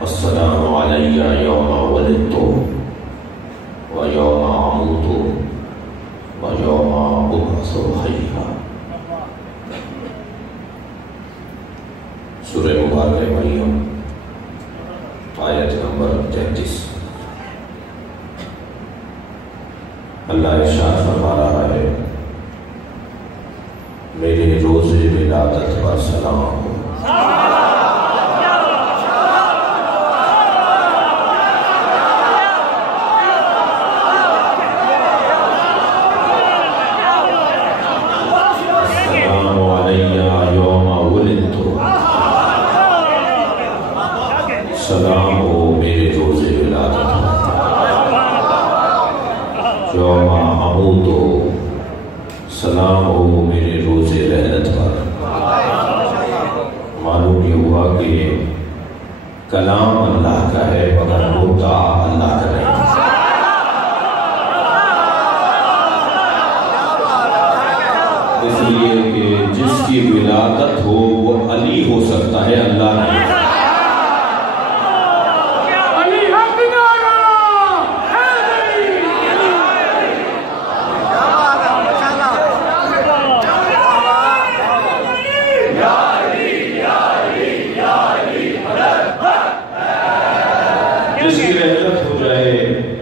السلام علی یوم ولدت و یوم اموت و یوم ابعث حیا۔ سورہ مبارکہ مریم آیت نمبر 33۔ اللہ ارشاد فرما رہا ہے، میرے روز ولادت پر سلام ہو۔ سلام ہو میرے روز ولادت پر، یوم اموت ہو، سلام ہو میرے روز رحلت پر۔ معلوم یہ ہوا کہ کلام اللہ کا ہے مگر ہوتا اللہ کا نہیں۔ اس لیے کہ جس کی ولادت ہو وہ علی ہو سکتا ہے، اللہ نہیں۔ جس کی رحلت ہو جائے،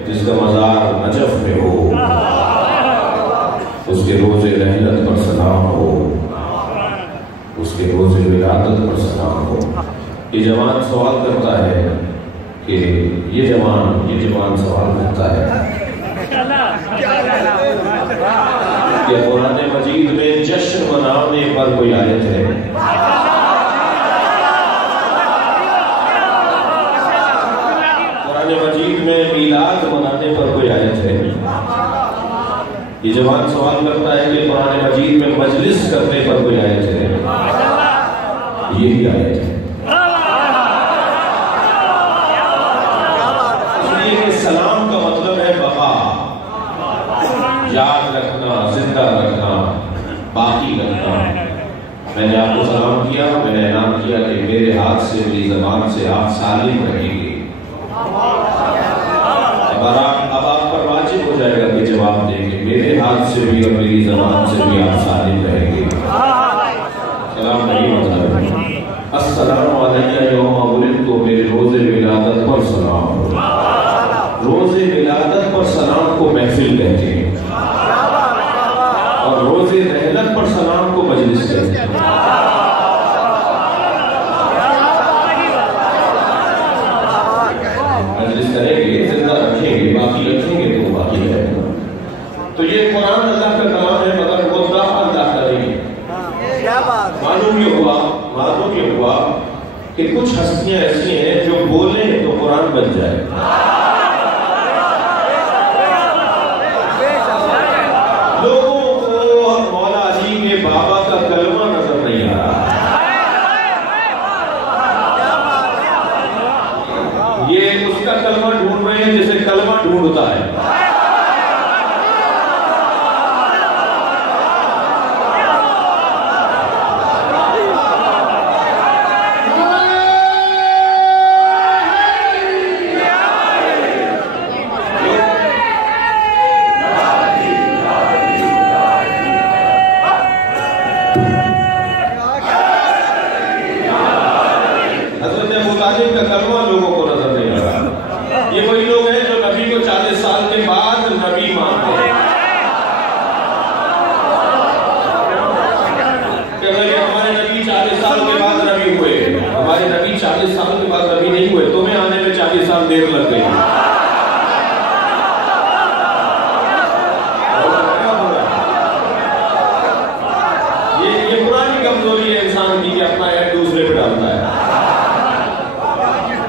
جس کا مزار نجف میں ہو، اس کے روز رحلت پر سلام ہو، اس کے روز ولادت پر سلام ہو۔ یہ جوان سوال کرتا ہے کہ یہ جوان سوال کرتا ہے کہ قرآن مجید میں جشن منانے پر کوئی آیت ہے؟ مجید میں میلاد منانے پر کوئی آیت ہے؟ یہ جوان سوال کرتا ہے کہ قرآن مجید میں مجلس کرنے پر کوئی آیت ہے؟ یہی آیت ہے۔ اس لیے کہ سلام کا مطلب ہے بقا، یاد رکھنا، زندہ رکھنا، باقی رکھنا۔ میں نے آپ کو سلام کیا، میں نے اعلان کیا کہ میرے ہاتھ سے، میری زبان سے آپ سالم رہیں گے۔ اب آپ پر واجب ہو جائے گا کہ جواب دیں گے، میرے ہاتھ سے بھی اور میری زبان سے بھی آپ سالم رہیں گے۔ سلام نہیں مطلب ہے السلام علیہ یوم ولدت، میرے روز ولادت پر سلام ہو۔ روز ولادت پر سلام کو محفل کہتے ہیں، اور روز رحلت پر سلام کو مجلس کہتے ہیں۔ مجلس کریں گے، زندہ رکھیں گے، باقی رکھیں گے تو باقی رہے گا۔ تو یہ قرآن اللہ کا کلام ہے مگر ہوتا اللہ کا نہیں ہے۔ معلوم یہ ہوا کہ کچھ ہستیاں ایسی ہیں جو بولیں تو قرآن بن جائے۔ لوگوں کو مولا علی کے بابا کا کلمہ نظر نہیں آ رہا، یہ اس کا کلمہ ڈھونڈ رہے ہیں جسے کلمہ ڈھونڈتا ہے۔ کا کلمہ لوگوں کو نظر نہیں آ رہا۔ یہ وہی لوگ ہیں جو نبی کو 40 سال کے بعد نبی مانتے ہیں، کہ اگر یہ ہمارے نبی 40 سال کے بعد نبی ہوئے، ہمارے نبی 40 سال کے بعد نبی نہیں ہوئے، تمہیں آنے میں 40 سال دیر لگ گئی۔ یہ پرانی کمزوری ہے انسان کی کہ اپنا ایڈ دوسرے پہ ڈالتا ہے۔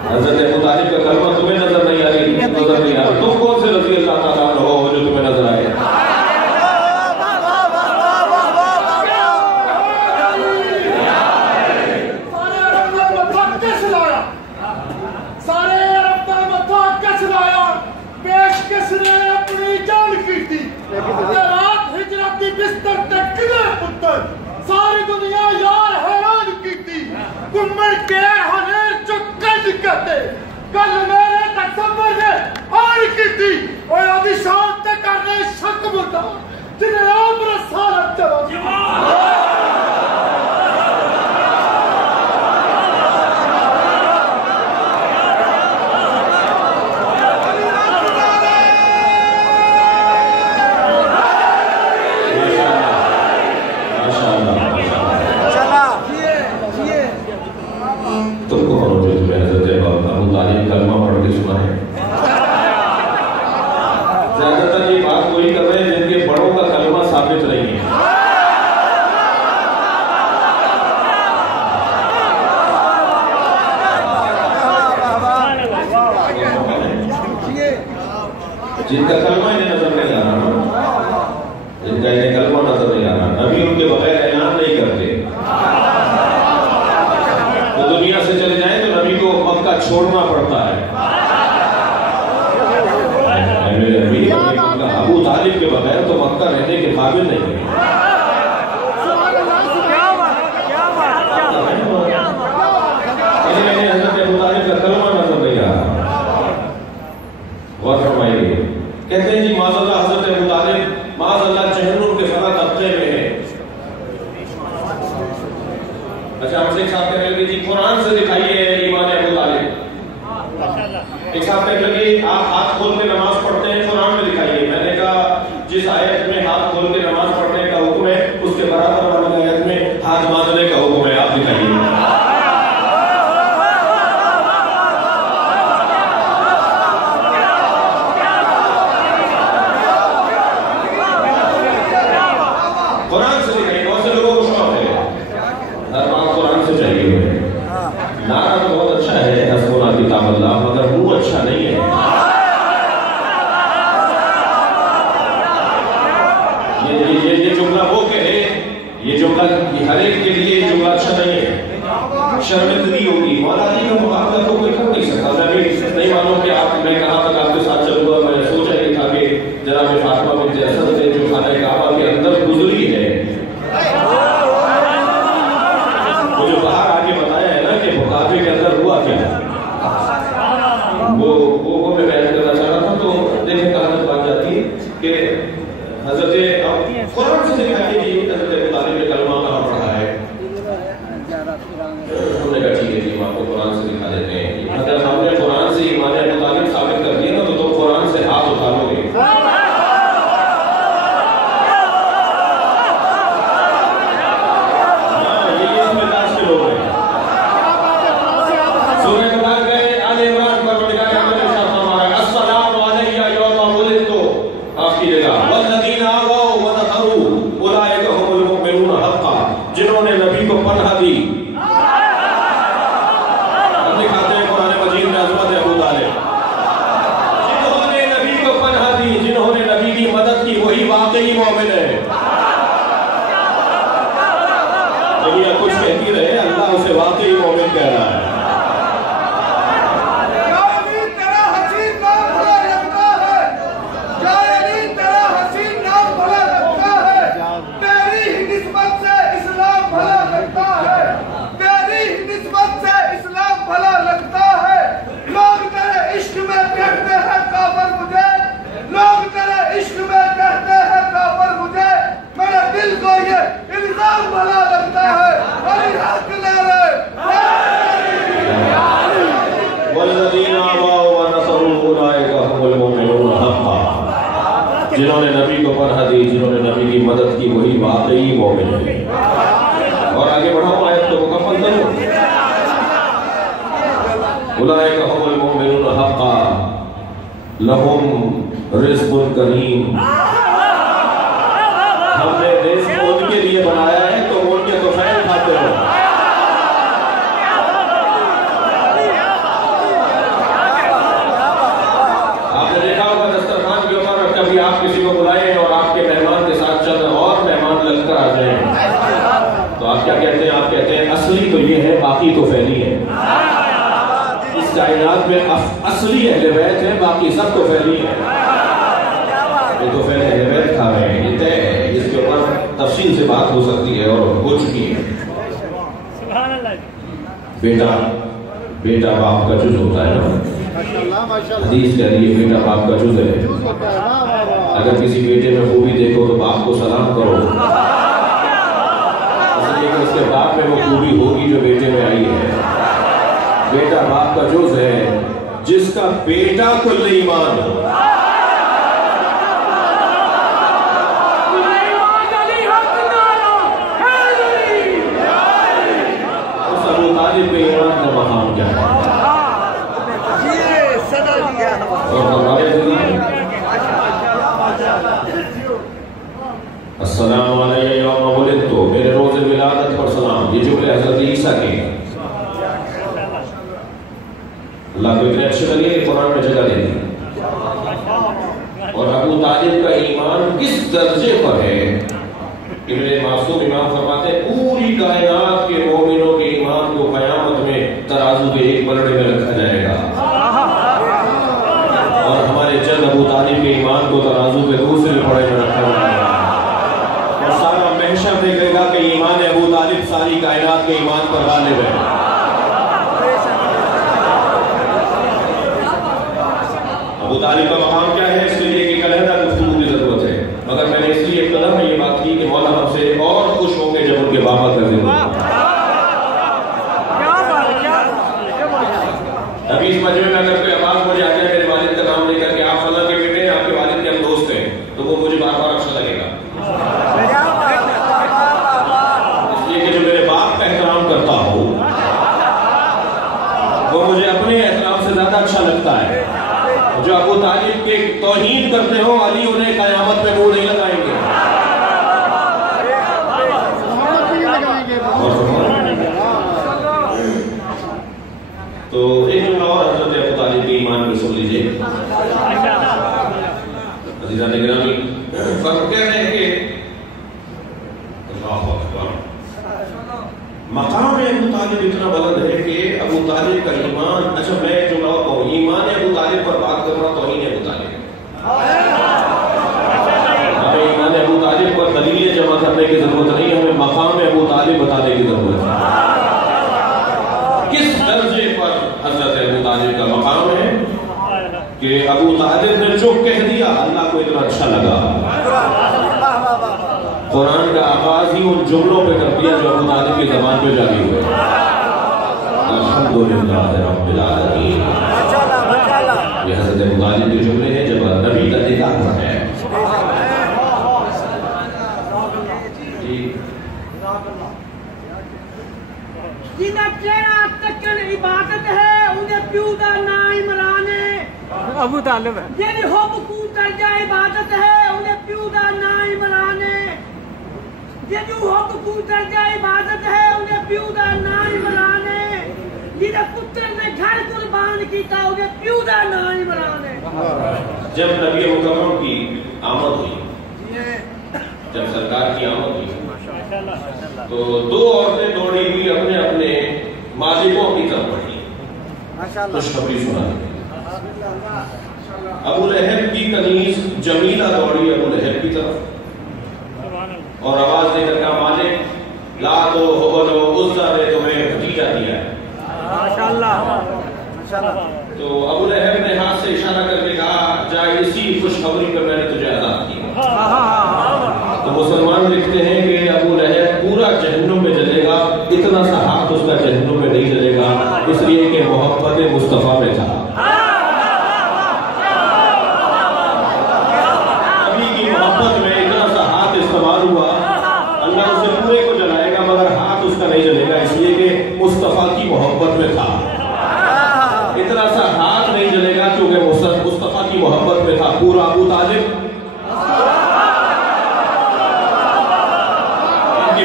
حضرت ابو طالب کا کلمہ تمہیں نظر نہیں آ رہی، نظر نہیں آ رہی، تم کون سے رضی اللہ تعالیٰ عنہ ہو جو تمہیں نظر آئے؟ سارے عرب کا متوقع گل میرے تصور نے آئی کی تھی اور آدھی شان تے کرنے شک مردہ جنہیں آپ رسالت چلا جن کا کلمہ انہیں نظر نہیں آ رہا، جن کا انہیں کلمہ نظر نہیں آ رہا، نبی ان کے بغیر اعلان نہیں کرتے. وہ دنیا سے چلے جائیں تو نبی کو مکہ چھوڑنا پڑتا ہے. ابو طالب کے بغیر تو مکہ رہنے کے قابل نہیں ہے. حضرت ابو طالب کا کلمہ نظر نہیں آ رہا. غور فرمائیے. کہتے ہیں جی معاذ اللہ حضرت ابو طالب معاذ اللہ جہنم کے فنا طبقے میں ہے. اچھا ہم سے ایک صاحب کہنے لگے جی قرآن سے دکھائیے ایمان ابو طالب. ایک صاحب کہنے لگے آپ ہاتھ کھول کے نماز پڑھتے ہیں قرآن میں دکھائیے. میں نے کہا جس آیت میں ہاتھ کھول کے نماز پڑھنے کا حکم ہے اس کے برابر والی آیت میں ہاتھ باندھنے کا حکم ہے، آپ دکھائیے. ہر ایک کے لیے جملہ اچھا نہیں ہے، شرمندگی ہوگی. مولا علی کا مقابلہ تو کوئی کر نہیں سکتا. میں بھی نہیں معلوم کہ آپ میں کہاں تک آپ کے ساتھ چلوں گا. میں نے سوچا یہ تھا کہ جناب فاطمہ بنت اسد نے جو خانہ کعبہ کے اندر گزری ہے، وہ جو باہر آگے بتایا ہے نا کہ کعبے کے اندر ہوا کیا، وہ میں بیان کرنا چاہ رہا تھا. تو دیکھیں کہاں تک بات جاتی ہے کہ حضرت قرآن سے دکھائیے جی حضرت ابو طالب نے کلمہ کہاں پڑھا ہے. ہم نے کہا ٹھیک ہے جی ہم آپ کو قرآن سے دکھا دیتے ہیں. اگر ہم نے قرآن سے ایمان ابو طالب ثابت کر دیا نا تو تم قرآن سے ہاتھ اٹھا لو گے. یہ اس میں داش کے لوگ ہیں. سورہ بقرہ کے آل عمران پر پڑھا ہے ہمارا السلام علیہ یوم ولدت. آپ کی جگہ والذین آووا ونصروا اولئک هم المؤمنون حقا. جنہوں نے نبی کو پناہ دی. ہم دکھاتے ہیں قرآن مجید میں عظمت ابو طالب. جنہوں نے نبی کو پناہ دی، جنہوں نے نبی کی مدد کی، وہی واقعی مومن ہے. دنیا کچھ کہتی رہے، اللہ اسے واقعی مومن کہہ رہا ہے. جنہوں نے نبی کو پناہ دی، جنہوں نے نبی کی مدد کی، وہی واقعی مومن ہے. اور آگے بڑھاؤ آیت کو مکمل کرو. اولئک هم المؤمنون حقا لهم رزق کریم. ہم نے رزق ان کے لیے بنایا ہے تو ان کے تو فیل کھاتے ہو. آپ نے دیکھا ہوگا دسترخوان کے اوپر کبھی آپ کسی کو بلائیں اور آپ کے مہمان کے ساتھ چند اور مہمان لگ کر آ جائیں تو آپ کیا کہتے ہیں؟ آپ کہتے ہیں اصلی تو یہ ہے، باقی تو فیلی ہے. اس کائنات میں اصلی اہل بیت ہے، باقی سب تو فیلی ہے. یہ تو فیل اہل بیت کھا رہے ہیں، یہ طے ہے. اس کے اوپر تفصیل سے بات ہو سکتی ہے اور ہو چکی ہے. بیٹا باپ کا جز ہوتا ہے نا. حدیث کہہ رہی ہے بیٹا باپ کا جز ہے. اگر کسی بیٹے میں خوبی دیکھو تو باپ کو سلام کرو، اس لیے کہ اس کے باپ میں وہ خوبی ہوگی جو بیٹے میں آئی ہے. بیٹا باپ کا جز ہے، جس کا بیٹا کل ایمان ہو. اس ابو طالب کے ایمان کا مقام کیا ہے؟ السلام علیہ یوم ولدت، میرے روز ولادت پر سلام. یہ جملے حضرت عیسیٰ کے ہیں. اللہ کو اتنے اچھے لگے کہ قرآن میں جگہ دے دی. اور ابو طالب کا ایمان کس درجے پر ہے؟ ابن معصوم امام فرماتے ہیں پوری کائنات کے مومنوں کے ایمان کو قیامت میں ترازو کے ایک پلڑے میں رکھا جائے گا، اور ہمارے چند ابو طالب کے ایمان کو ترازو کے دوسرے پلڑے میں رکھا جائے گا، اور سارا محشر دیکھے گا کہ ایمان ابو طالب ساری کائنات کے ایمان پر غالب ہے. ابو طالب کا مقام کیا ہے؟ اس کے لیے ایک علیحدہ گفتگو کی ضرورت ہے، مگر میں نے اس لیے ابتدا میں یہ بات کی کہ مولا ہم سے اور خوش ہوں گے جب ان کے بابا کر دیں گے. ابھی اس مجمع میں اگر کوئی عباس مجھے آ جائے میرے والد کا نام لے کر کہ آپ فلاں کے بیٹے ہیں، آپ کے والد کے ہم دوست ہیں، تو وہ مجھے بار بار اچھا لگے گا، اس لیے کہ جو میرے باپ کا احترام کرتا ہو وہ مجھے اپنے احترام سے زیادہ اچھا لگتا ہے. جو ابو طالب کے توہین کرتے ہو علی انہیں قیامت میں منہ نہیں لگائیں گے. تو ایک جملہ اور حضرت ابو طالب کے ایمان میں سن لیجئے. عزیزان گرامی، فرق کہتے ہیں کہ اللہ اکبر، مقام ابو طالب اتنا بلند ہے کہ ابو طالب کا ایمان. اچھا میں ایک جملہ اور کہوں، ایمان ابو طالب پر بات کرنا توہین ابو طالب. ہمیں ایمان ابو طالب پر دلیلیں جمع کرنے کی ضرورت نہیں، ہمیں مقام ابو طالب بتانے کی ضرورت ہے. کس درجے پر حضرت ابو طالب کا مقام ہے کہ ابو طالب نے جو کہہ دیا اللہ کو اتنا اچھا لگا. قرآن کا آغاز ہی ان جملوں پہ کر دیا جو ابو طالب کی زبان پہ جاری ہوئے. الحمدللہ رب العالمین. یہ حضرت ابو طالب کے جملے ہیں جب نبی کا دیکھا ہوا ہے. جنہیں چہرہ تکن عبادت ہے انہیں پیو دا نام عمران ہے. ابو طالب ہے. یعنی حب کو درجہ عبادت ہے انہیں پیو دا نام عمران ہے. یعنی حب کو درجہ عبادت ہے انہیں پیو دا نام عمران ہے. جنہیں پتر نے گھر قربان کیتا انہیں پیو دا نام عمران ہے. جب نبی مکرم کی آمد ہوئی، جب سرکار کی آمد ہوئی تو دو عورتیں دوڑی ہوئی اپنے اپنے مالکوں کی طرف بڑھی خوشخبری سنانے. ابو لہب کی کنیز جمیلہ دوڑی ابو لہب کی طرف اور آواز دے کر کہا مالک لات و حبل و عزہ نے تمہیں بھتیجا دیا ہے. تو ابو لہب نے ہاتھ سے اشارہ کر کے کہا جائے اسی خوشخبری پر میں نے تجھے آزاد کیا. تو مسلمان لکھتے ہیں کہ ابو لہب پورا جہنم میں جلے گا، اتنا سا ہاتھ اس کا جہنم میں نہیں جلے گا، اس لیے کہ محبت مصطفیٰ میں تھا. ابھی کی محبت میں اتنا سا ہاتھ استعمال ہوا، اللہ اسے پورے کو جلائے گا مگر ہاتھ اس کا نہیں جلے گا، اس لیے کہ مصطفیٰ کی محبت میں تھا. اتنا سا ہاتھ نہیں جلے گا کیونکہ مصطفیٰ کی محبت میں تھا. پورا ابو طالب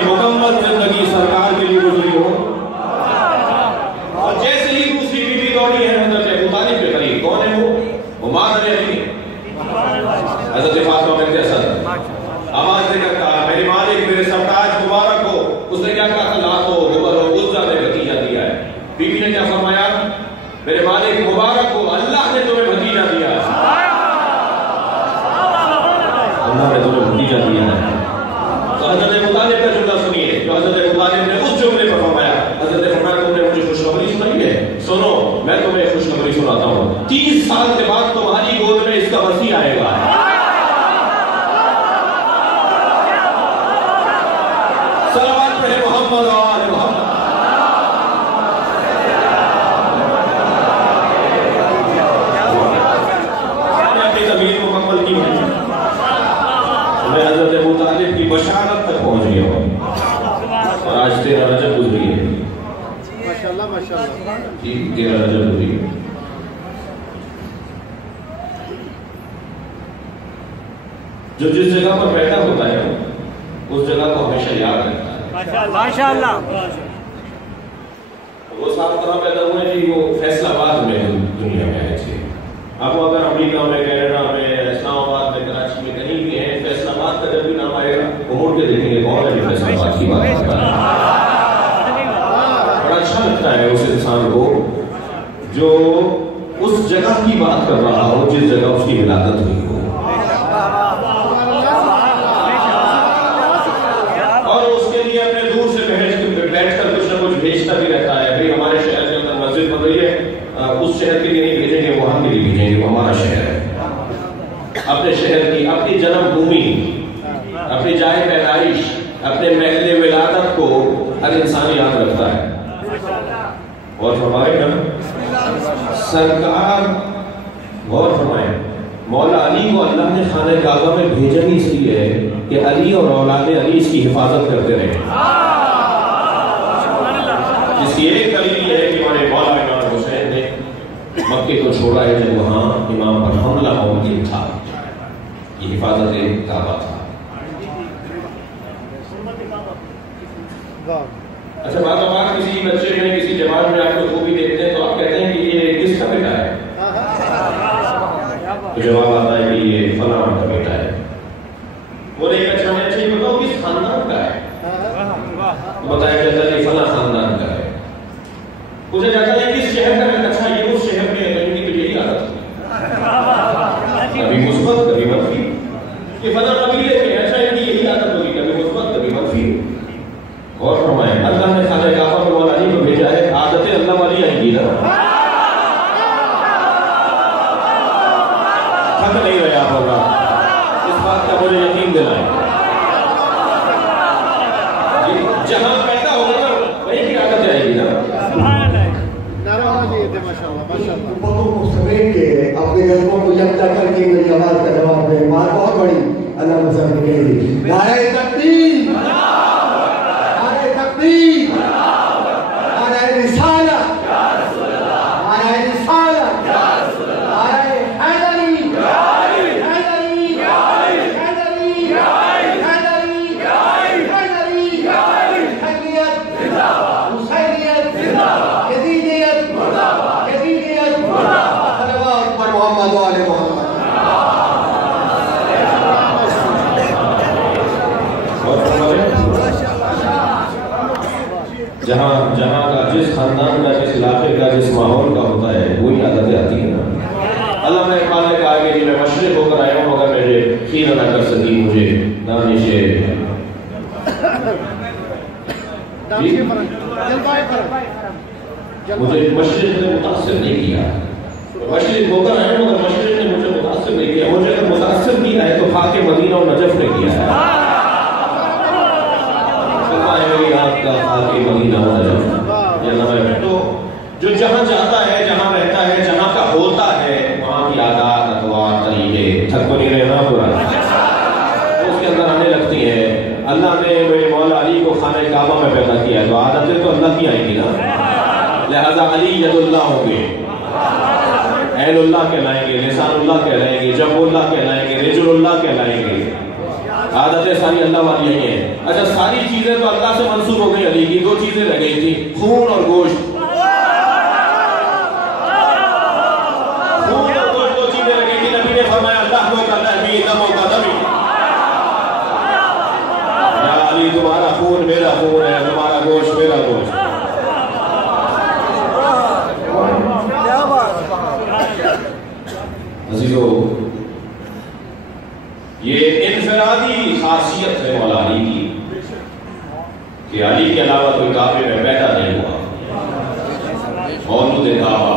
مکمل زندگی سرکار کے لیے گزری ہو. اور جیسے ہی دوسری بیوی دوڑی ہے حضرت ابو طالب کے قریب، کون ہے وہ مادر علی ہے حضرت فاطمہ بنت اسد. آواز دے کر کہا میرے مالک میرے سرتاج مبارک ہو. اس نے کیا کہا لات و حبل و عزہ نے بھتیجا دیا ہے. بیوی نے کیا فرمایا میرے مالک مبارک ہو اللہ نے تمہیں بھتیجا دیا ہے. اللہ نے تمہیں بھتیجا دیا ہے. تو حضرت ابو طالب کا جملہ سنیے جو حضرت ابو طالب نے اس جملے پر فرمایا. حضرت فرمایا تم نے مجھے خوشخبری سنائی ہے، سنو میں تمہیں خوشخبری سناتا ہوں. 30 سال کے بعد تمہاری گود میں اس کا مسیح آئے گا. صلوات پڑھے محمد و آل محمد. میں اپنی تبلیغ مکمل کی ہے. میں حضرت ابو طالب کی بشارت تک پہنچ گیا ہوں اور آج 13 رجب گزری ہے. ماشاءاللہ ماشاءاللہ. 13 رجب گزری ہے. جو جس جگہ پر پیدا ہوتا ہے اس جگہ کو ہمیشہ یاد رکھتا ہے. ماشاءاللہ. وہ صاحب کہاں پیدا ہوئے جی؟ وہ فیصل آباد میں دنیا میں آئے تھے. آپ اگر امریکہ میں، کینیڈا میں، اسلام آباد میں، کراچی میں کہیں بھی ہیں، فیصل آباد کا جب بھی نام آئے گا وہ مڑ کے دیکھیں گے کون ہے جو فیصل آباد کی بات کرتا ہے. بڑا اچھا لگتا ہے اس انسان کو جو اس جگہ کی بات کر رہا ہو جس جگہ اس کی ولادت ہوئی ہو، اور اس کے لیے اپنے دور سے بیٹھ کر کچھ نہ کچھ بھیجتا بھی رہتا ہے. بھئی ہمارے شہر کے اندر مسجد بن رہی ہے، اس شہر کے لیے نہیں بھیجیں گے، وہاں کے لیے بھیجیں گے، وہ ہمارا شہر ہے. اپنے شہر کی، اپنی جنم بھومی، اپنی جائے پیدائش، اپنے محل ولادت کو ہر انسان یاد رکھتا ہے. اور فرمائے نا سرکار، غور فرمائے، مولا علی کو اللہ نے خانہ کعبہ میں بھیجا ہی اس لیے کہ علی اور اولاد علی اس کی حفاظت کرتے رہے. اس کی ایک دلیل یہ ہے کہ ہمارے مولا امام حسین نے مکے کو چھوڑا ہے جب وہاں امام پر حملہ ممکن تھا. یہ حفاظت کعبہ تھا. اچھا بات آپ کسی بچے میں، کسی جماعت میں آپ کو خوبی دیکھتے ہیں تو آپ کہتے ہیں کہ یہ کس کا بیٹا ہے؟ تو جواب آتا ہے کہ یہ فلاں کا بیٹا ہے. بولے ایک اچھا میں اچھا یہ بتاؤ کس خاندان کا ہے؟ بتایا جاتا ہے کہ فلاں خاندان کا ہے. پوچھا جاتا ہے کس شہر کا ہے؟ اچھا یہ اس شہر میں ہے، ان کی یہی عادت ہے، کبھی مثبت کبھی منفی. کہ فلاں قبیلے کے، اچھا ان کی یہی عادت ہوگی، کبھی مثبت کبھی منفی. اور فرمائیں اللہ نے خانہ کعبہ میں مولا علی کو بھیجا ہے، عادتیں اللہ والی آئیں گی نا. تھک نہیں رہے آپ ہوگا، اس بات کا مجھے یقین دلائیں. جہاں پیدا ہوگا نا وہیں کی عادتیں آئیں گی نا. امتوں کو سمیٹ کے اپنے گھروں کو یکجا کر کے میری آواز کا جواب دے. بات بہت بڑی اللہ مسلم نے کہہ دی. نعرہ تکبیر، نعرہ تکبیر، نعرہ رسالت، نعرہ رسالت، نعرہ حیدری، حیدری، حیدری، حیدری، حیدری، حیدریت، حسینیت، یزیدیت، یزیدیت، صلوات پر محمد و آل محمد. جہاں کا جس خاندان کا، جس علاقے کا، جس ماحول کا ہوتا ہے وہی عادتیں آتی ہیں نا. اللہ میں اقبال نے کہا کہ میں مشرق ہو کر آیا ہوں مگر میرے خیر نہ کر سکی مجھے دانش. مجھے مشرق نے متاثر نہیں کیا. مشرق ہو کر آیا ہوں مگر مشرق نے مجھے متاثر نہیں کیا. مجھے اگر متاثر کیا ہے تو خاک مدینہ اور نجف نے کیا ہے. میری آپ کا خاک مدینہ اور نجف. تو جو جہاں جاتا ہے، جہاں رہتا ہے، جہاں کا ہوتا ہے، وہاں کی عادات، اطوار، طریقے تھک کو نہیں رہنا پورا اس کے اندر آنے لگتی ہیں. اللہ نے میرے مولا علی کو خانہ کعبہ میں پیدا کیا ہے تو عادتیں تو اللہ کی آئیں گی نا. لہذا علی ید اللہ ہوں گے، اہل اللہ کہلائیں گے، لسان اللہ کہلائیں گے، جب اللہ کہلائیں گے، رجل اللہ کہلائیں گے. عادتیں ساری اللہ والی ہی ہیں. اچھا ساری چیزیں تو اللہ سے منسوب ہو گئی. علی کی 2 چیزیں رہ گئی تھی، خون اور گوشت. خون اور گوشت 2 چیزیں رہ گئی تھی. نبی نے فرمایا اللہ کو کا نبی، دموں کا دمی. یا علی تمہارا خون میرا خون ہے، تمہارا گوشت میرا گوشت. عزیزو یہ انفرادی خاصیت ہے مولا علی کی کہ علی کے علاوہ کوئی کعبے میں پیدا نہیں ہوا. مولود کعبہ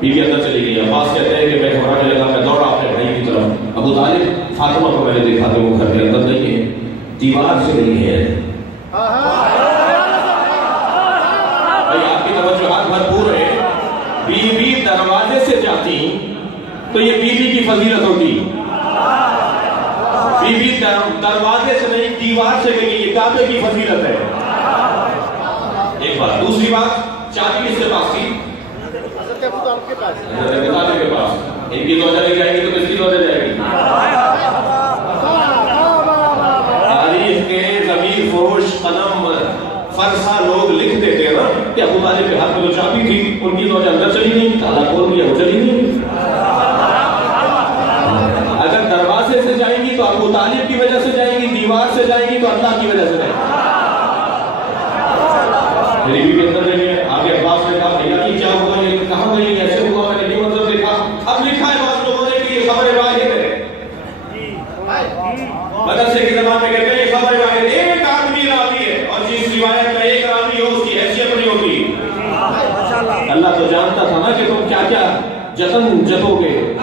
بیوی اندر چلی گئی. عباس کہتے ہیں کہ میں گھبرانے لگا, میں دوڑا اپنے بھائی کی طرف. ابو طالب فاطمہ کو میں نے دیکھا کہ وہ گھر کے اندر نہیں ہے, دیوار سے نہیں ہے. بھائی آپ کی توجہات بھرپور ہے. بیوی دروازے سے جاتی تو یہ بیوی کی فضیلت ہوتی. بیوی دروازے سے نہیں دیوار سے گئی, یہ کعبے کی فضیلت ہے. ایک بات. دوسری بات, چابی کس کے پاس تھی؟ حضرت ابو طالب کے پاس. ان کی توجہ لے جائے گی تو کس کی توجہ جائے گی؟ تاریخ کے ضمیر فروش قلم فرسا لوگ لکھ دیتے ہیں نا کہ ابو طالب کے ہاتھ میں جو چابی تھی ان کی توجہ اندر چلی نہیں, تالا کھول دیا وہ چلی نہیں. اگر دروازے سے جائیں گی تو ابو طالب کی وجہ سے جائیں گی, دیوار سے جائیں گی تو اللہ کی وجہ سے جائیں گی. میری بیوی اندر نہیں ہے. آگے عباس نے کہا بھیا یہ کیا ہوا, یہ کہاں گئی, ایسے ہوا, میں نے نہیں مطلب دیکھا. اب لکھا ہے بعض لوگوں نے کہ یہ خبر واحد ہے. مدرسے کی زبان میں کہتے ہیں یہ خبر واحد, ایک آدمی راوی ہے اور جس روایت میں ایک راوی ہو اس کی حیثیت نہیں ہوتی. اللہ تو جانتا تھا نا کہ تم کیا کیا جتن جتو گے,